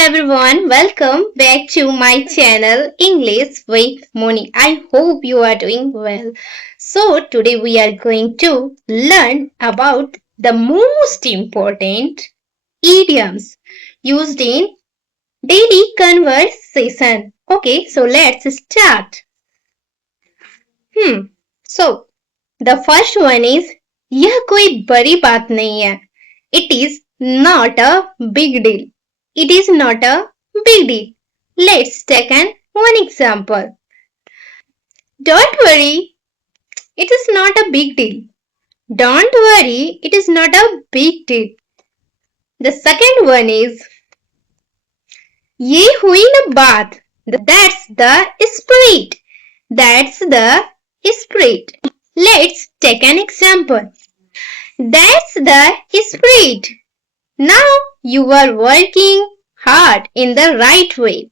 everyone, welcome back to my channel English with Moni. I hope you are doing well. So, today we are going to learn about the most important idioms used in daily conversation. Okay, so let's start. So, the first one is यह कोई बड़ी बात नहीं है. It is not a big deal. It is not a big deal. Let's take one example. Don't worry, it is not a big deal. Don't worry, it is not a big deal. The second one is ये हुई ना बात. That's the spirit. That's the spirit. Let's take an example. That's the spirit. Now you are working hard in the right way.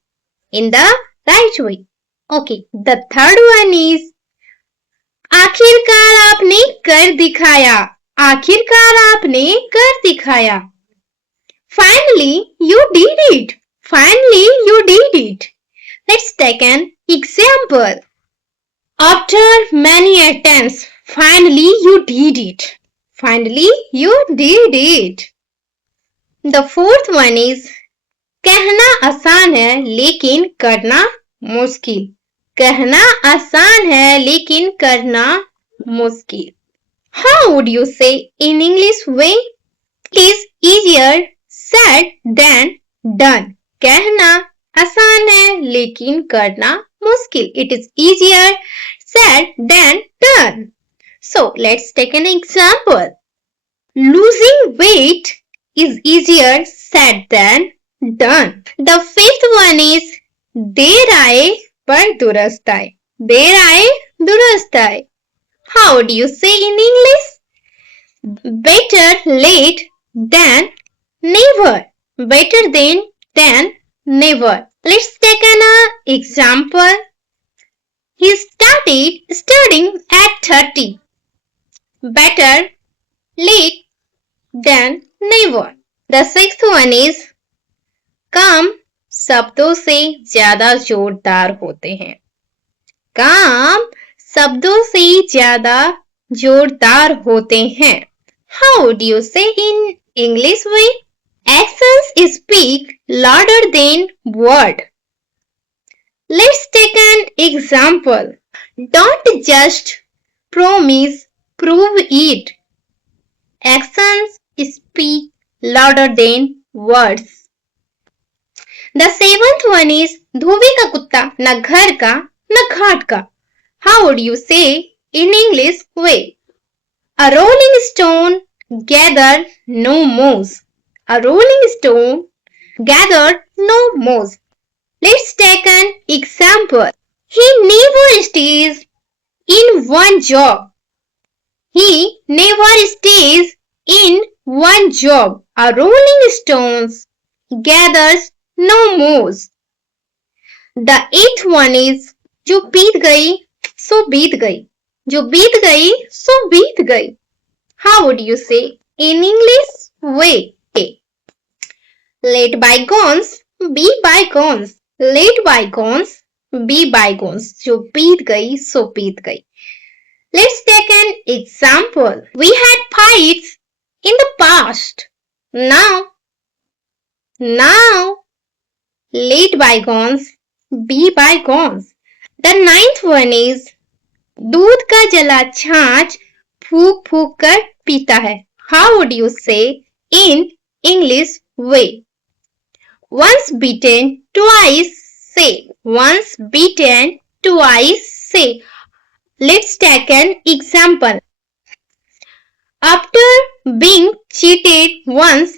In the right way. Okay, the third one is आखिरकार आपने कर दिखाया. आखिरकार आपने कर दिखाया. Finally, you did it. Finally, you did it. Let's take an example. After many attempts, finally you did it. Finally, you did it. The fourth one is कहना आसान है लेकिन करना मुश्किल. कहना आसान है लेकिन करना मुश्किल. How would you say in English way? It is easier said than done. कहना आसान है लेकिन करना मुश्किल. It is easier said than done. So let's take an example. Losing weight is easier said than done. The fifth one is देर आए पर दुरुस्त आए. देर आए दुरुस्त आए. How do you say in English? Better late than never. Better than never. Let's take an example. He started studying at 30. Better late than never. The sixth one is काम शब्दों से ज्यादा जोरदार होते हैं. काम शब्दों से ज्यादा जोरदार होते हैं. How do you say in English way? Actions speak louder than words. Let's take an example. Don't just promise, prove it. Actions speak louder than words. The seventh one is धोबी का कुत्ता न घर का न घाट का. How would you say in English way? A rolling stone gathered no moss. A rolling stone gathered no moss. Let's take an example. He never stays in one job. He never stays in one job. A rolling stone gathers no moss. The eighth one is जो बीत गई सो बीत गई. जो बीत गई सो बीत गई. How would you say in English way? Let bygones be bygones. Let bygones be bygones. जो बीत गई सो बीत गई. Let's take an example. We had fights in the past. Now, let bygones be bygones. The ninth one is दूध का जला छाछ फूक फूक कर पीता है. How would you say in English way? Once beaten, twice say. Once beaten, twice say. Let's take an example. After being cheated once,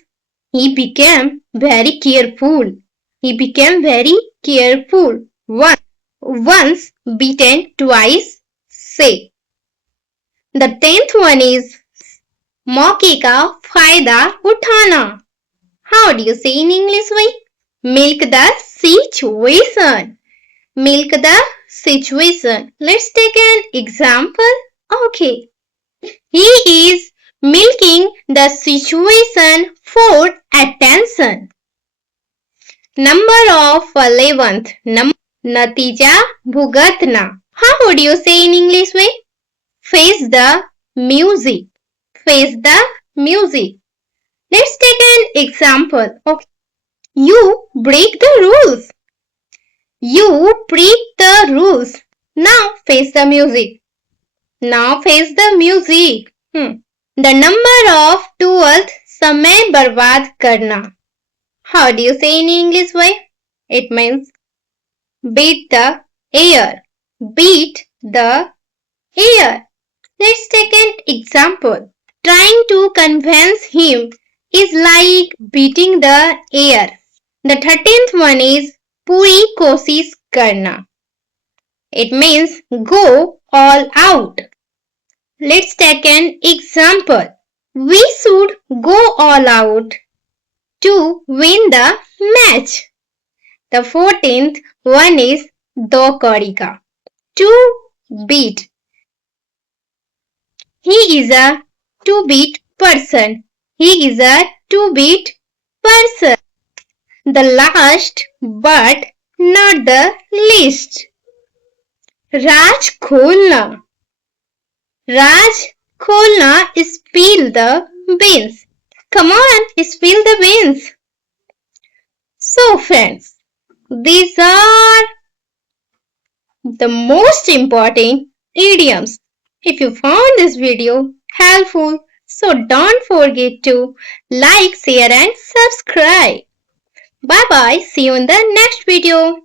he became very careful. He became very careful. Once beaten, twice say. The 10th one is मौके का फायदा उठाना. How do you say in English way? Milk the situation. Milk the situation. Let's take an example. Okay. He is milking the situation for attention. Number of 11th. Natija bhugatna. How would you say in English way? Face the music. Face the music. Let's take an example. Okay. You break the rules. You break the rules. Now face the music. Now face the music. The number of 12th समय बर्बाद करना. How do you say in English way? It means beat the air. Beat the air. Let's take an example. Trying to convince him is like beating the air. The 13th one is पूरी कोशिश करना. It means go all out. Let's take an example. We should go all out to win the match. The 14th one is दो कौड़ी का. To beat. He is a to-beat person. He is a to-beat person. The last but not the least. राज खोलना. राज खोलना is spill the beans. Come on, spill the beans. So friends, these are the most important idioms. If you found this video helpful, so don't forget to like, share and subscribe. Bye bye. See you in the next video.